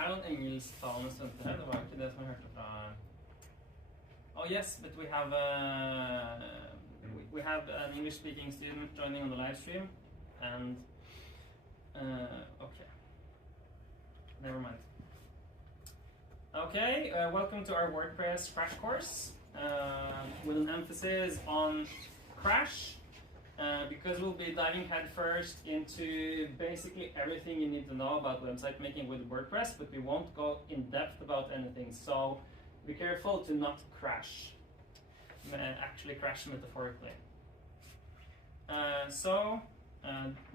jo en engelsktalende student her, det var ikke det som jeg hørte fra... Oh yes, but we have an English-speaking student joining on the live stream, and okay, never mind. Okay, welcome to our WordPress crash course with an emphasis on Crash, because we'll be diving headfirst into basically everything you need to know about website making with WordPress, but we won't go in depth about anything. So be careful to not crash, actually crash metaphorically.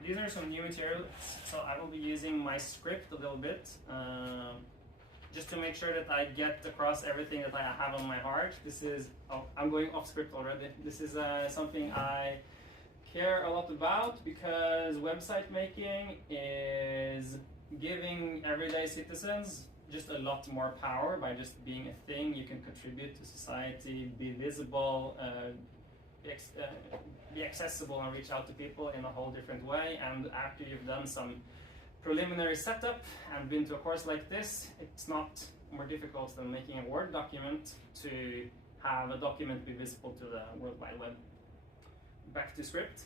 These are some new materials. So I will be using my script a little bit, just to make sure that I get across everything that I have on my heart. This is, oh, I'm going off script already. This is something I care a lot about, because website making is giving everyday citizens just a lot more power by just being a thing. You can contribute to society, be visible, be accessible, and reach out to people in a whole different way. And after you've done some preliminary setup and been to a course like this, it's not more difficult than making a Word document to have a document be visible to the World Wide Web. Back to script.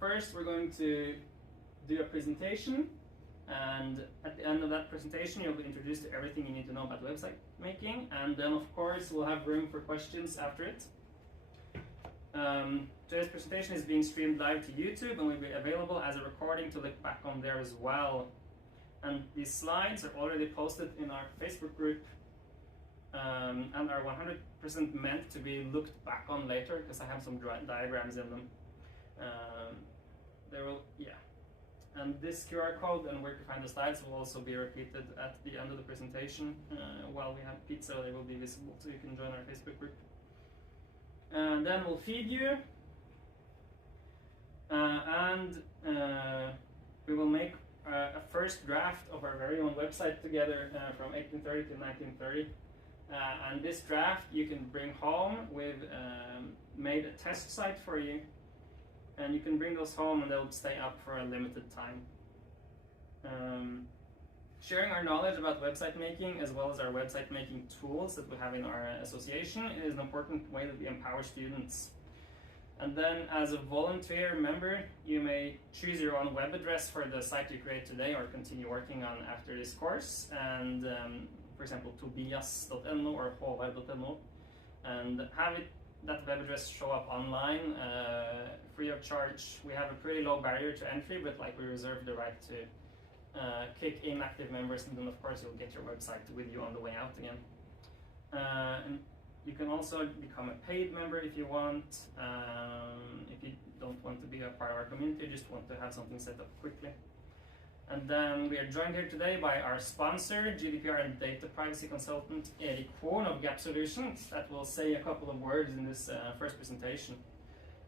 First, we're going to do a presentation, and at the end of that presentation, you'll be introduced to everything you need to know about website making, and then of course we'll have room for questions after it. Today's presentation is being streamed live to YouTube and will be available as a recording to look back on there as well. And these slides are already posted in our Facebook group, and are 100% meant to be looked back on later, because I have some diagrams in them. And this QR code and where to find the slides will also be repeated at the end of the presentation. While we have pizza, they will be visible, so you can join our Facebook group. And then we'll feed you, and we will make a first draft of our very own website together from 1830 to 1930. And this draft you can bring home. We've made a test site for you, and you can bring those home and they'll stay up for a limited time. Sharing our knowledge about website making, as well as our website making tools that we have in our association, is an important way that we empower students. And then as a volunteer member, you may choose your own web address for the site you create today or continue working on after this course. And for example, tobias.no or håvard.no, and have that web address show up online free of charge. We have a pretty low barrier to entry, but we reserve the right to kick inactive members, and then of course you'll get your website with you on the way out again. And you can also become a paid member if you want, if you don't want to be a part of our community, just want to have something set up quickly. And then we are joined here today by our sponsor, GDPR and data privacy consultant Erik Horn of Gap Solutions, that will say a couple of words in this first presentation.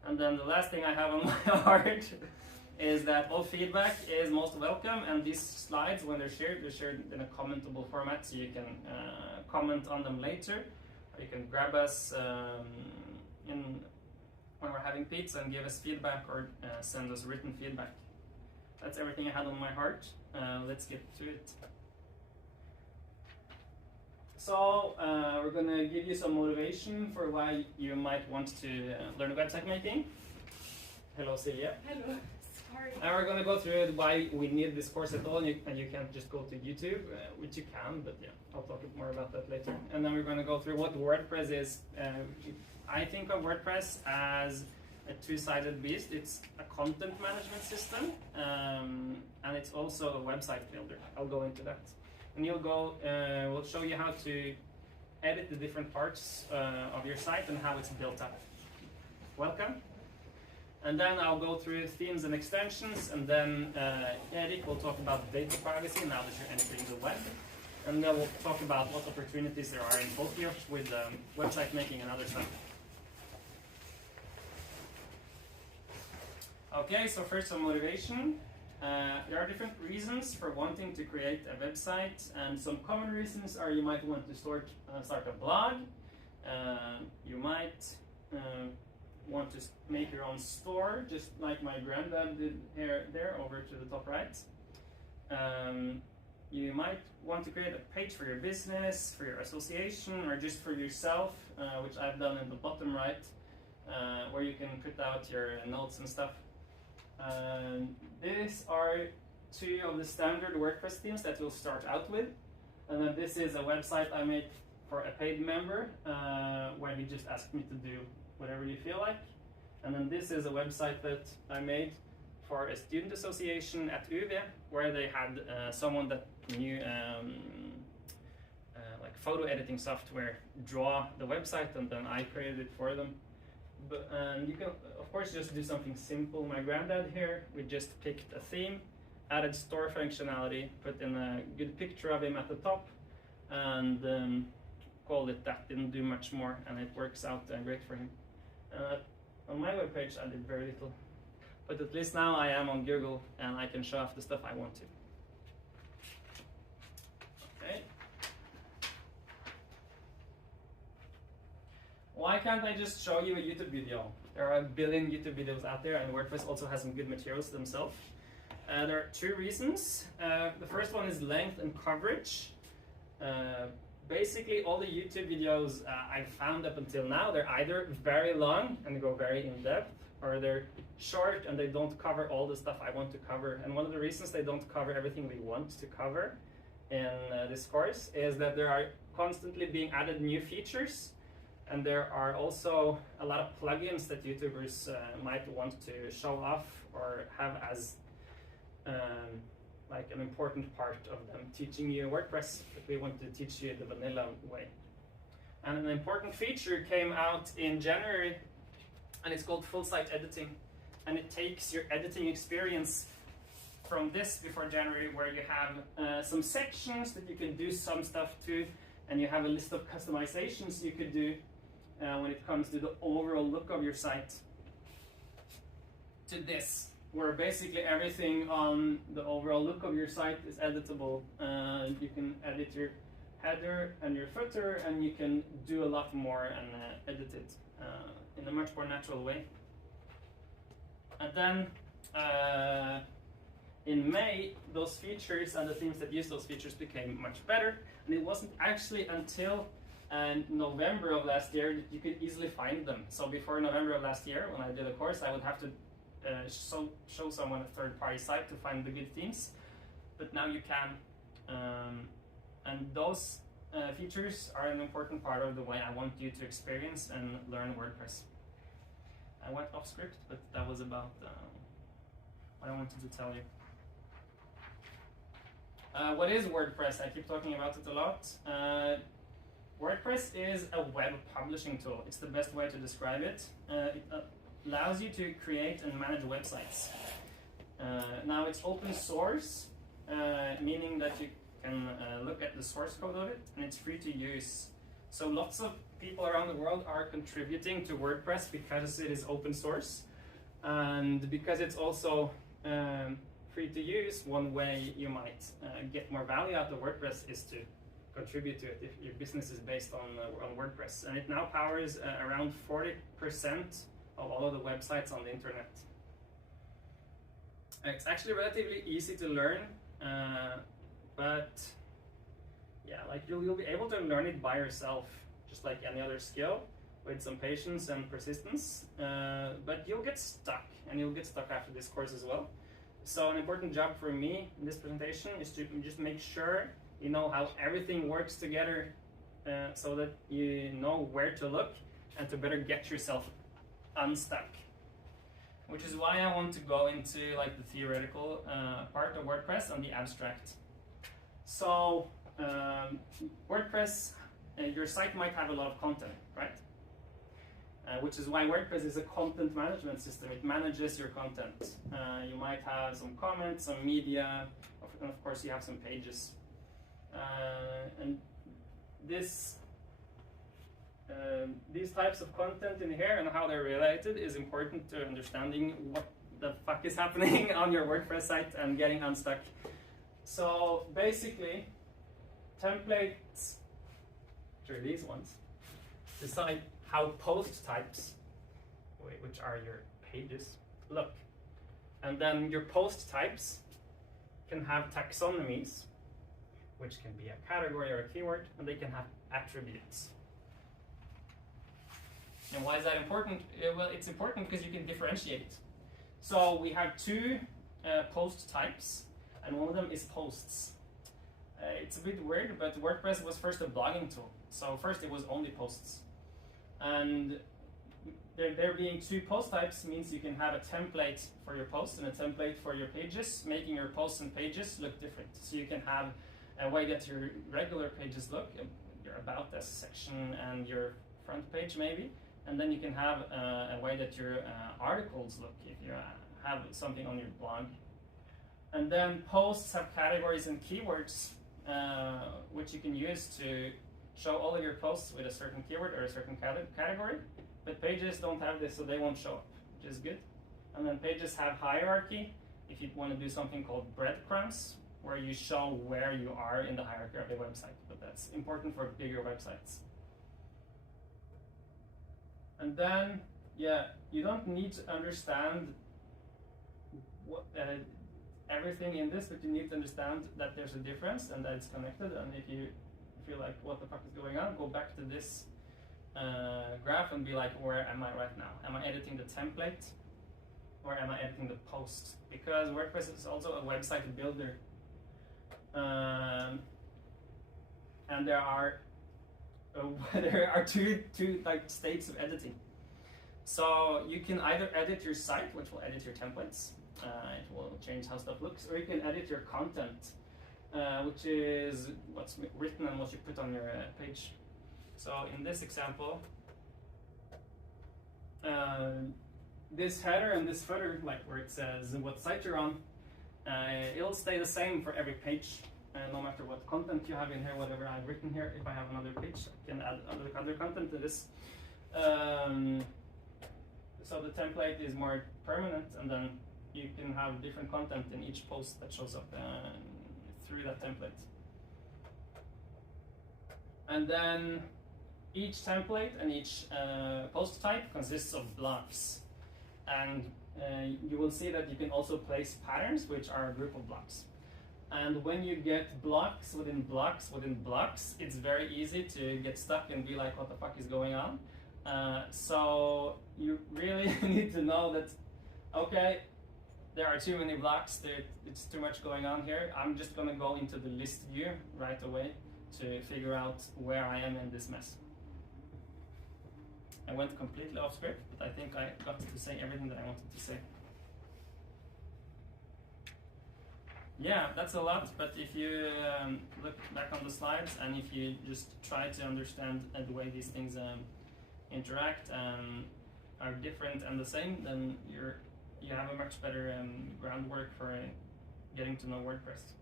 And then the last thing I have on my heart is that all feedback is most welcome, and these slides, when they're shared in a commentable format, so you can comment on them later, or you can grab us when we're having pizza and give us feedback, or send us written feedback. That's everything I had on my heart. Let's get to it. So we're going to give you some motivation for why you might want to learn website making. Hello, Silja. Hello. Sorry. And we're going to go through why we need this course at all, and you can't just go to YouTube, which you can, but yeah, I'll talk more about that later. And then we're going to go through what WordPress is. I think of WordPress as a two-sided beast. It's a content management system, and it's also a website builder. I'll go into that. And we'll show you how to edit the different parts of your site and how it's built up. Welcome. And then I'll go through themes and extensions, and then Erik will talk about data privacy now that you're entering the web. And then we'll talk about what opportunities there are in both fields with website making and other stuff. Okay, so first some motivation. There are different reasons for wanting to create a website, and some common reasons are you might want to start a blog, you might want to make your own store, just like my granddad did there over to the top right. you might want to create a page for your business, for your association, or just for yourself, which I've done in the bottom right, where you can put out your notes and stuff. These are two of the standard WordPress themes that you'll start out with. And then this is a website I made for a paid member, where he just asked me to do whatever you feel like. And then this is a website that I made for a student association at UV, where they had someone that knew like photo editing software draw the website, and then I created it for them. But you can of course just do something simple. My granddad here, we just picked a theme, added store functionality, put in a good picture of him at the top, and called it that. Didn't do much more, and it works out great for him. On my webpage I did very little, but at least now I am on Google and I can show off the stuff I want to. Okay. Why can't I just show you a YouTube video? There are a billion YouTube videos out there, and WordPress also has some good materials themselves. There are two reasons. The first one is length and coverage. Basically, all the YouTube videos I've found up until now, they're either very long and go very in depth, or they're short and they don't cover all the stuff I want to cover. And one of the reasons they don't cover everything we want to cover in this course is that there are constantly being added new features, and there are also a lot of plugins that YouTubers might want to show off or have as like an important part of them teaching you WordPress, but we want to teach you the vanilla way. And an important feature came out in January, and it's called full site editing. And it takes your editing experience from this before January, where you have some sections that you can do some stuff to, and you have a list of customizations you could do when it comes to the overall look of your site, to this, where basically everything on the overall look of your site is editable. You can edit your header and your footer, and you can do a lot more and edit it in a much more natural way. And then in May, those features and the themes that use those features became much better, and it wasn't actually until November of last year that you could easily find them. So before November of last year, when I did a course, I would have to show someone a third-party site to find the good themes, but now you can, and those features are an important part of the way I want you to experience and learn WordPress. I went off script, but that was about what I wanted to tell you. What is WordPress? I keep talking about it a lot. WordPress is a web publishing tool. It's the best way to describe it. It allows you to create and manage websites. Now it's open source, meaning that you can look at the source code of it, and it's free to use. So lots of people around the world are contributing to WordPress because it is open source, and because it's also free to use. One way you might get more value out of WordPress is to contribute to it if your business is based on WordPress. And it now powers around 40% of all of the websites on the internet. It's actually relatively easy to learn, but yeah, like you'll be able to learn it by yourself, just like any other skill, with some patience and persistence, but you'll get stuck, and you'll get stuck after this course as well. So an important job for me in this presentation is to just make sure you know how everything works together, so that you know where to look and to better get yourself unstuck. Which is why I want to go into like the theoretical part of WordPress and the abstract. So WordPress, your site might have a lot of content, right? Which is why WordPress is a content management system. It manages your content. You might have some comments, some media, and of course you have some pages. And these types of content in here and how they're related is important to understanding what the fuck is happening on your WordPress site and getting unstuck. So basically, templates, which are these ones, decide how post types, which are your pages, look. And then your post types can have taxonomies, which can be a category or a keyword, and they can have attributes. And why is that important? Well, it's important because you can differentiate. So we have two post types, and one of them is posts. It's a bit weird, but WordPress was first a blogging tool. So first it was only posts. And there being two post types means you can have a template for your posts and a template for your pages, making your posts and pages look different. So you can have a way that your regular pages look, your About Us section and your front page maybe. And then you can have a way that your articles look if you have something on your blog. And then posts have categories and keywords, which you can use to show all of your posts with a certain keyword or a certain category. But pages don't have this, so they won't show up, which is good. And then pages have hierarchy. If you want to do something called breadcrumbs, where you show where you are in the hierarchy of the website. But that's important for bigger websites. And then, yeah, you don't need to understand what, everything in this, but you need to understand that there's a difference and that it's connected. And if you feel like, what the fuck is going on, go back to this graph and be like, where am I right now? Am I editing the template or am I editing the post? Because WordPress is also a website builder. And there are two like states of editing. So you can either edit your site, which will edit your templates. It will change how stuff looks, or you can edit your content, which is what's written and what you put on your page. So in this example, this header and this footer, like where it says what site you're on, it'll stay the same for every page, no matter what content you have in here, whatever I've written here. If I have another page, I can add other content to this. So the template is more permanent, and then you can have different content in each post that shows up through that template. And then each template and each post type consists of blocks. And you will see that you can also place patterns, which are a group of blocks. And when you get blocks within blocks within blocks, it's very easy to get stuck and be like, what the fuck is going on? So you really need to know that, okay, there are too many blocks, it's too much going on here. I'm just gonna go into the list view right away to figure out where I am in this mess. I went completely off script, but I think I got to say everything that I wanted to say. Yeah, that's a lot, but if you look back on the slides and if you just try to understand the way these things interact are different and the same, then you have a much better groundwork for getting to know WordPress.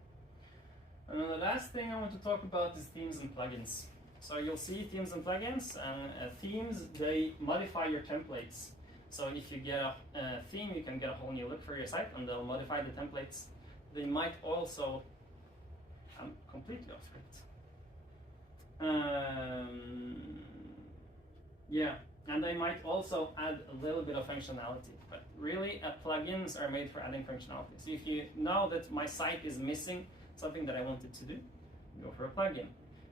And then the last thing I want to talk about is themes and plugins. So you'll see themes and plugins, and themes, they modify your templates. So if you get a theme, you can get a whole new look for your site, and they'll modify the templates. They might also, I'm completely off script. Yeah, and they might also add a little bit of functionality, but really plugins are made for adding functionality. So if you know that my site is missing something that I wanted to do, go for a plugin.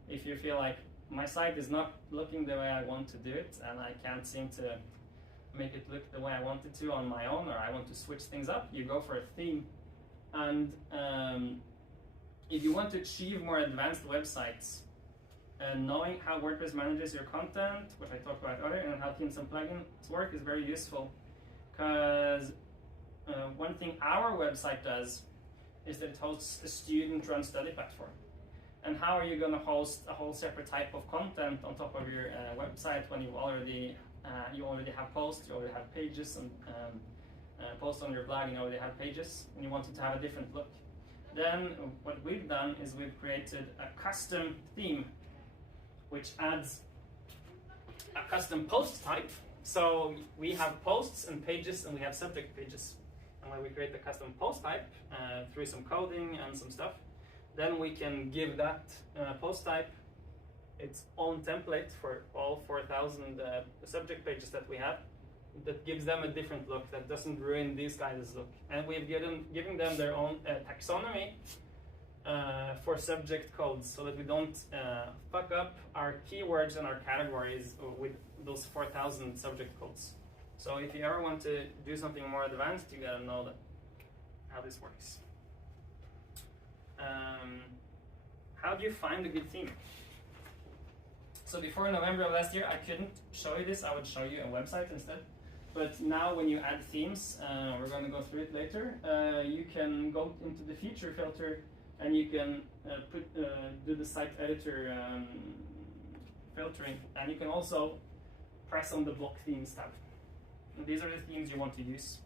If you feel like my site is not looking the way I want to do it and I can't seem to make it look the way I want it to on my own, or I want to switch things up, you go for a theme. And if you want to achieve more advanced websites, knowing how WordPress manages your content, which I talked about earlier, and how themes and plugins work is very useful. Because one thing our website does is that it hosts a student-run study platform. And how are you going to host a whole separate type of content on top of your website when you already have posts, you already have pages, and post on your blog, and you already have pages, and you want it to have a different look? Then what we've done is we've created a custom theme, which adds a custom post type. So we have posts and pages, and we have subject pages. And when we create the custom post type through some coding and some stuff, then we can give that post type its own template for all 4,000 subject pages that we have, that gives them a different look, that doesn't ruin these guys' look. And we've given them their own taxonomy, for subject codes so that we don't fuck up our keywords and our categories with those 4,000 subject codes. So if you ever want to do something more advanced, you gotta know that how this works. How do you find a good theme? So before November of last year, I couldn't show you this. I would show you a website instead. But now when you add themes, we're going to go through it later, you can go into the feature filter and you can do the site editor filtering. And you can also press on the block themes tab. And these are the themes you want to use.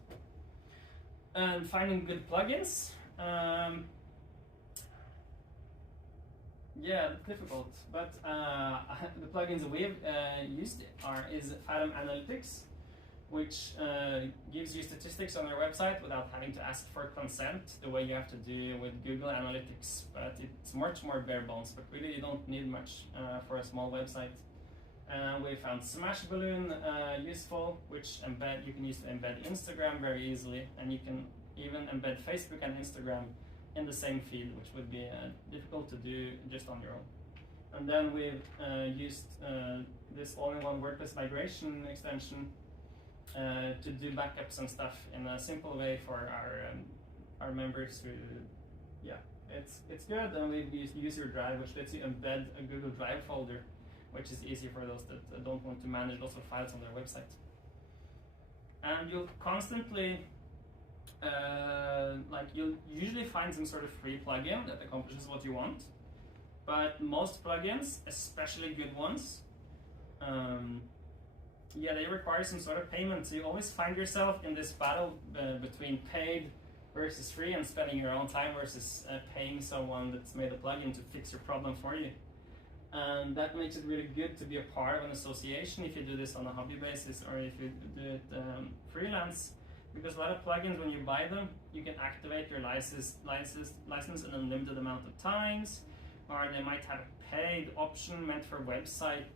And finding good plugins. Yeah, it's difficult, but the plugins we've used is Fathom Analytics, which gives you statistics on your website without having to ask for consent, the way you have to do with Google Analytics. But it's much more bare bones, but really you don't need much for a small website. We found Smashballoon useful, which you can use to embed Instagram very easily, and you can even embed Facebook and Instagram in the same feed, which would be difficult to do just on your own. And then we've used this all-in-one WordPress migration extension to do backups and stuff in a simple way for our members who, yeah, it's good. And we've used User Drive, which lets you embed a Google Drive folder, which is easy for those that don't want to manage lots of files on their website. And you'll constantly you'll usually find some sort of free plugin that accomplishes what you want, but most plugins, especially good ones, they require some sort of payment. So you always find yourself in this battle between paid versus free, and spending your own time versus paying someone that's made a plugin to fix your problem for you. And that makes it really good to be a part of an association if you do this on a hobby basis or if you do it freelance. Because a lot of plugins, when you buy them, you can activate your license an unlimited amount of times, or they might have a paid option meant for website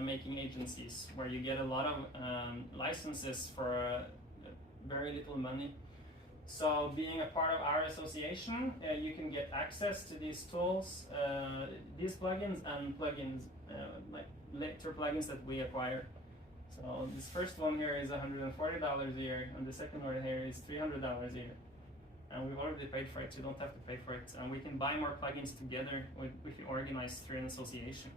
making agencies, where you get a lot of licenses for very little money. So being a part of our association, you can get access to these tools, these plugins, and plugins like later plugins that we acquire. So this first one here is $140 a year, and the second one here is $300 a year. And we've already paid for it, so you don't have to pay for it. And we can buy more plugins together if you organize through an association.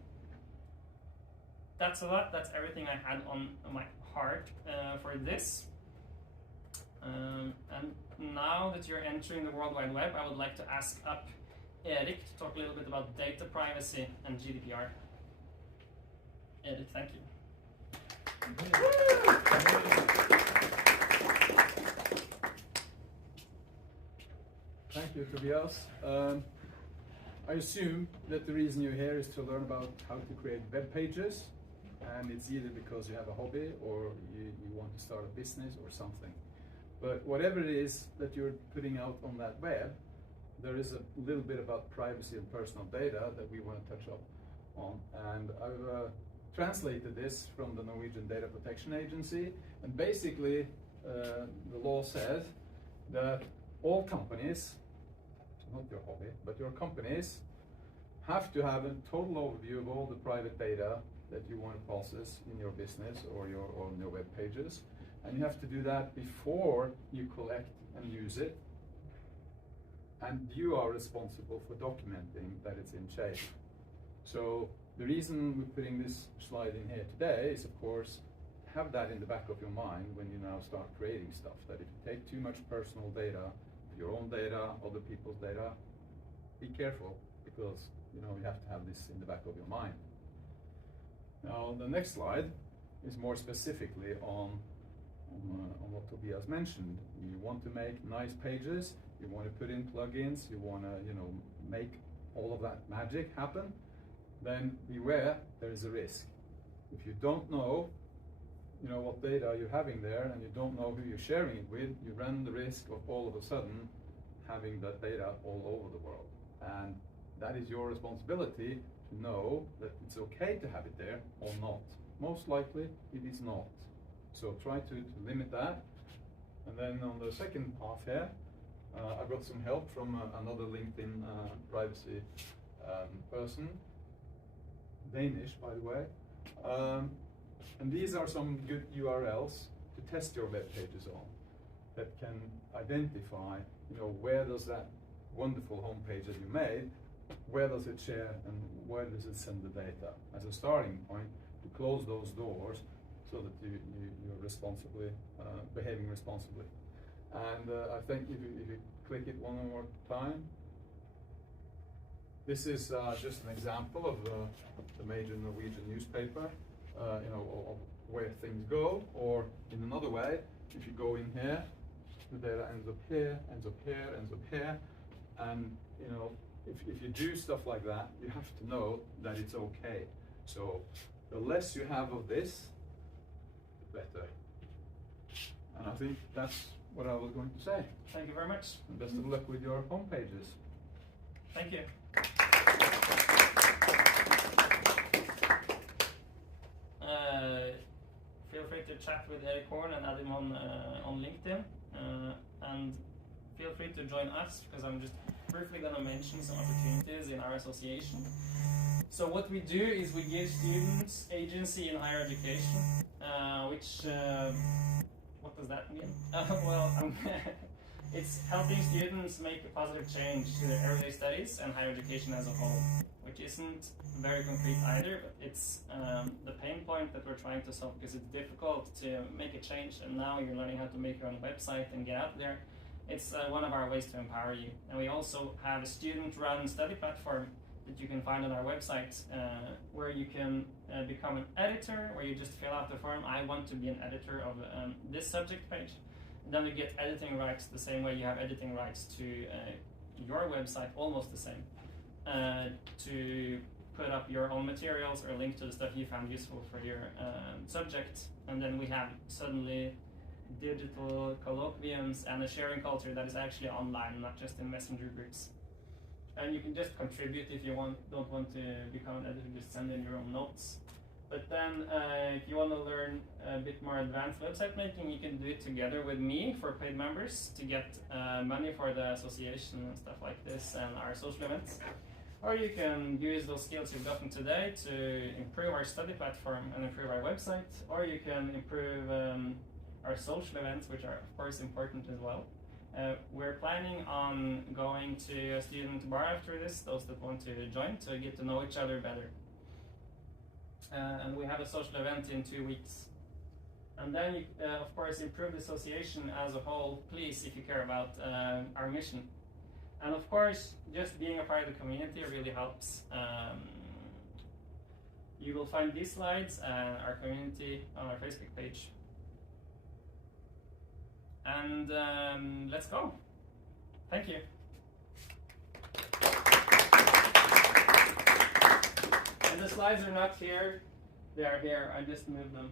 That's a lot. That's everything I had on my heart for this. And now that you're entering the World Wide Web, I would like to ask up Erik to talk a little bit about data privacy and GDPR. Erik, thank you. Thank you, Tobias. I assume that the reason you're here is to learn about how to create web pages, and it's either because you have a hobby or you want to start a business or something. But whatever it is that you're putting out on that web, there is a little bit about privacy and personal data that we want to touch up on. And I've translated this from the Norwegian Data Protection Agency, and basically the law says that all companies, not your hobby, but your companies, have to have a total overview of all the private data that you want to process in your business or on your web pages. And you have to do that before you collect and use it. And you are responsible for documenting that it's in shape. So the reason we're putting this slide in here today is, of course, have that in the back of your mind when you now start creating stuff, that if you take too much personal data, your own data, other people's data, be careful, because you have to have this in the back of your mind. Now the next slide is more specifically on what Tobias mentioned. You want to make nice pages, you want to put in plugins, you want to make all of that magic happen, then beware, there is a risk. If you don't know what data you're having there, and you don't know who you're sharing it with, you run the risk of all of a sudden having that data all over the world. And that is your responsibility to know that it's okay to have it there or not. Most likely it is not. So try to limit that. And then on the second half here, I got some help from another LinkedIn privacy person, Danish by the way, and these are some good URLs to test your web pages on that can identify, where does that wonderful homepage that you made, where does it share and where does it send the data as a starting point to close those doors so that you're responsibly behaving responsibly. And I think if you click it one more time, this is just an example of the major Norwegian newspaper, of where things go. Or in another way, if you go in here, the data ends up here, ends up here, ends up here, and if you do stuff like that, you have to know that it's okay. So the less you have of this, the better. And I think that's what I was going to say. Thank you very much. And best of luck with your home pages. Thank you. Feel free to chat with Erik Horn and add him on LinkedIn. And feel free to join us, because I'm just briefly going to mention some opportunities in our association. So what we do is we give students agency in higher education, which, what does that mean? It's helping students make a positive change to their early studies and higher education as a whole, which isn't very concrete either, but it's the pain point that we're trying to solve, because it's difficult to make a change, and now you're learning how to make your own website and get out there. It's one of our ways to empower you. And we also have a student-run study platform that you can find on our website, where you can become an editor, where you just fill out the form, I want to be an editor of this subject page. And then you get editing rights the same way you have editing rights to your website, almost the same, to put up your own materials or link to the stuff you found useful for your subject. And then we have suddenly digital colloquiums and a sharing culture that is actually online, not just in messenger groups. And you can just contribute if you don't want to become an editor, just send in your own notes. But then if you want to learn a bit more advanced website making, you can do it together with me for paid members to get money for the association and stuff like this and our social events. Or you can use those skills you've gotten today to improve our study platform and improve our website. Or you can improve our social events, which are of course important as well. We're planning on going to a student bar after this, those that want to join, to get to know each other better. And we have a social event in 2 weeks. And then you, of course, improve the association as a whole, please, if you care about our mission. And of course, just being a part of the community really helps. You will find these slides and our community on our Facebook page. And let's go. Thank you. And the slides are not here. They are here. I just moved them.